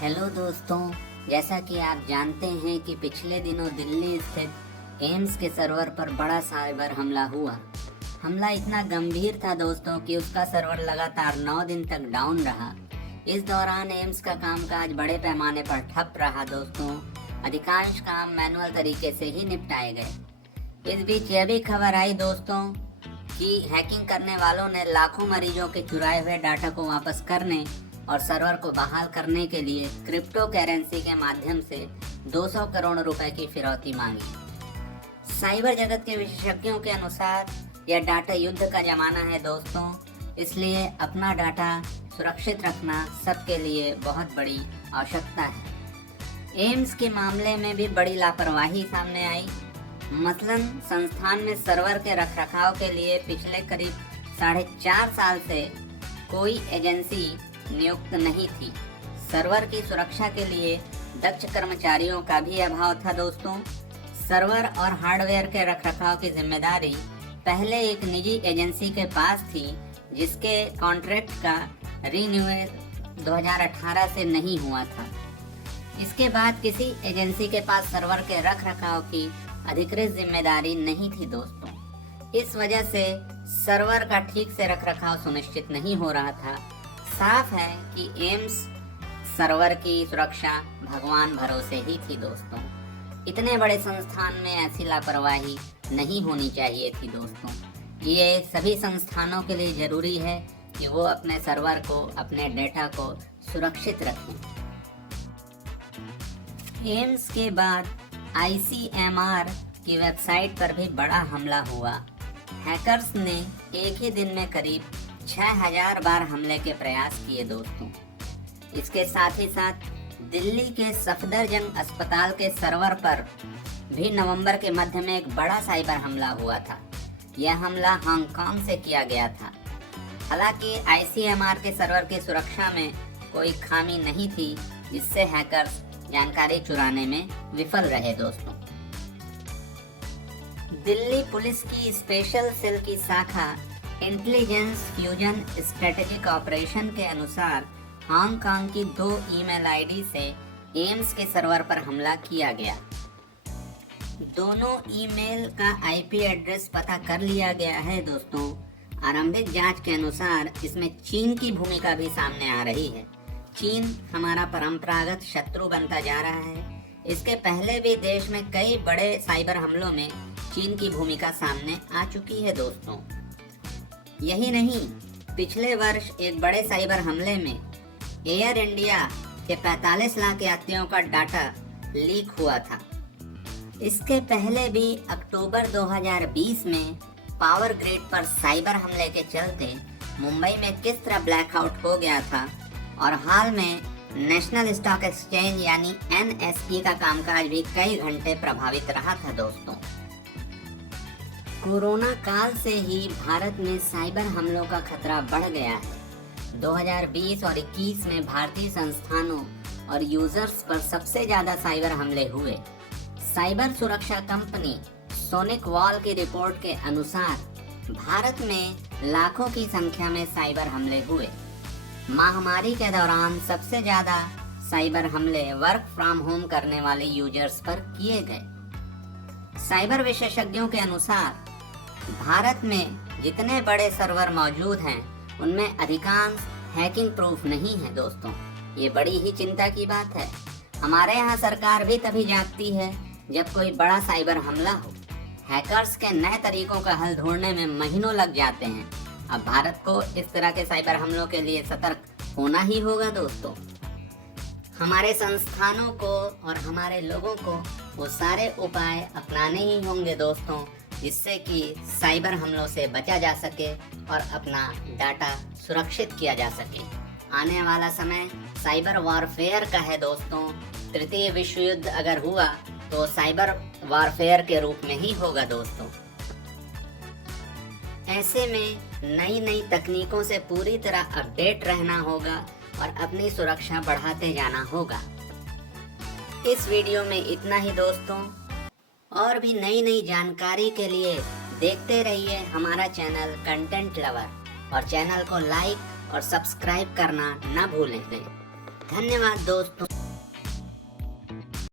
Hello दोस्तों, जैसा कि आप जानते हैं कि पिछले दिनों दिल्ली स्थित एम्स के सर्वर पर बड़ा साइबर हमला हुआ। हमला इतना गंभीर था दोस्तों कि उसका सर्वर लगातार 9 दिन तक डाउन रहा। इस दौरान एम्स का कामकाज बड़े पैमाने पर ठप रहा दोस्तों। अधिकांश काम मैनुअल तरीके से ही निपटाए गए। इस बीच यह भी खबर आई दोस्तों कि हैकिंग करने वालों ने लाखों मरीजों के चुराए हुए डाटा को वापस करने और सर्वर को बहाल करने के लिए क्रिप्टो करेंसी के माध्यम से 200 करोड़ रुपए की फिरौती मांगी। साइबर जगत के विशेषज्ञों के अनुसार यह डाटा युद्ध का जमाना है दोस्तों, इसलिए अपना डाटा सुरक्षित रखना सबके लिए बहुत बड़ी आवश्यकता है। एम्स के मामले में भी बड़ी लापरवाही सामने आई। मसलन संस्थान में सर्वर के रखरखाव के लिए पिछले करीब 4.5 साल से कोई एजेंसी नियुक्त नहीं थी। सर्वर की सुरक्षा के लिए दक्ष कर्मचारियों का भी अभाव था दोस्तों। सर्वर और हार्डवेयर के रखरखाव की जिम्मेदारी पहले एक निजी एजेंसी के पास थी, जिसके कॉन्ट्रैक्ट का रिन्यूअल 2018 से नहीं हुआ था। इसके बाद किसी एजेंसी के पास सर्वर के रखरखाव की अधिकृत जिम्मेदारी नहीं थी दोस्तों। इस वजह से सर्वर का ठीक से रखरखाव सुनिश्चित नहीं हो रहा था। साफ है कि एम्स सर्वर की सुरक्षा भगवान भरोसे ही थी दोस्तों। इतने बड़े संस्थान में ऐसी लापरवाही नहीं होनी चाहिए थी दोस्तों। ये सभी संस्थानों के लिए जरूरी है कि वो अपने सर्वर को, अपने डेटा को सुरक्षित रखें। एम्स के बाद ICMR की वेबसाइट पर भी बड़ा हमला हुआ। हैकर्स ने एक ही दिन में करीब 6000 बार हमले के प्रयास किए दोस्तों। इसके साथ ही साथ दिल्ली के सफदरजंग अस्पताल के सर्वर पर भी नवंबर के मध्य में एक बड़ा साइबर हमला हुआ था। यह हमला हांगकांग से किया गया था। हालांकि ICMR के सर्वर की सुरक्षा में कोई खामी नहीं थी, जिससे हैकर्स जानकारी चुराने में विफल रहे दोस्तों। दिल्ली पुलिस की स्पेशल सेल की शाखा इंटेलिजेंस फ्यूजन स्ट्रेटेजिक ऑपरेशन के अनुसार हांगकांग की 2 ईमेल आईडी से एम्स के सर्वर पर हमला किया गया। दोनों ईमेल का IP एड्रेस पता कर लिया गया है दोस्तों। आरंभिक जांच के अनुसार इसमें चीन की भूमिका भी सामने आ रही है। चीन हमारा परंपरागत शत्रु बनता जा रहा है। इसके पहले भी देश में कई बड़े साइबर हमलों में चीन की भूमिका सामने आ चुकी है दोस्तों। यही नहीं, पिछले वर्ष एक बड़े साइबर हमले में एयर इंडिया के 45 लाख यात्रियों का डाटा लीक हुआ था। इसके पहले भी अक्टूबर 2020 में पावर ग्रिड पर साइबर हमले के चलते मुंबई में किस तरह ब्लैकआउट हो गया था, और हाल में नेशनल स्टॉक एक्सचेंज यानी NSE का कामकाज भी कई घंटे प्रभावित रहा था दोस्तों। कोरोना काल से ही भारत में साइबर हमलों का खतरा बढ़ गया है। 2020 और 21 में भारतीय संस्थानों और यूजर्स पर सबसे ज्यादा साइबर हमले हुए। साइबर सुरक्षा कंपनी सोनिक वॉल की रिपोर्ट के अनुसार भारत में लाखों की संख्या में साइबर हमले हुए। महामारी के दौरान सबसे ज्यादा साइबर हमले वर्क फ्रॉम होम करने वाले यूजर्स पर किए गए। साइबर विशेषज्ञों के अनुसार भारत में जितने बड़े सर्वर मौजूद हैं, उनमें अधिकांश हैकिंग प्रूफ नहीं है दोस्तों। ये बड़ी ही चिंता की बात है। हमारे यहाँ सरकार भी तभी जागती है जब कोई बड़ा साइबर हमला हो। हैकर्स के नए तरीकों का हल ढूंढने में महीनों लग जाते हैं। अब भारत को इस तरह के साइबर हमलों के लिए सतर्क होना ही होगा दोस्तों। हमारे संस्थानों को और हमारे लोगों को वो सारे उपाय अपनाने ही होंगे दोस्तों, जिससे कि साइबर हमलों से बचा जा सके और अपना डाटा सुरक्षित किया जा सके। आने वाला समय साइबर वॉरफेयर का है दोस्तों। तृतीय विश्व युद्ध अगर हुआ तो साइबर वॉरफेयर के रूप में ही होगा दोस्तों। ऐसे में नई नई तकनीकों से पूरी तरह अपडेट रहना होगा और अपनी सुरक्षा बढ़ाते जाना होगा। इस वीडियो में इतना ही दोस्तों। और भी नई नई जानकारी के लिए देखते रहिए हमारा चैनल कंटेंट लवर, और चैनल को लाइक और सब्सक्राइब करना ना भूलें। धन्यवाद दोस्तों।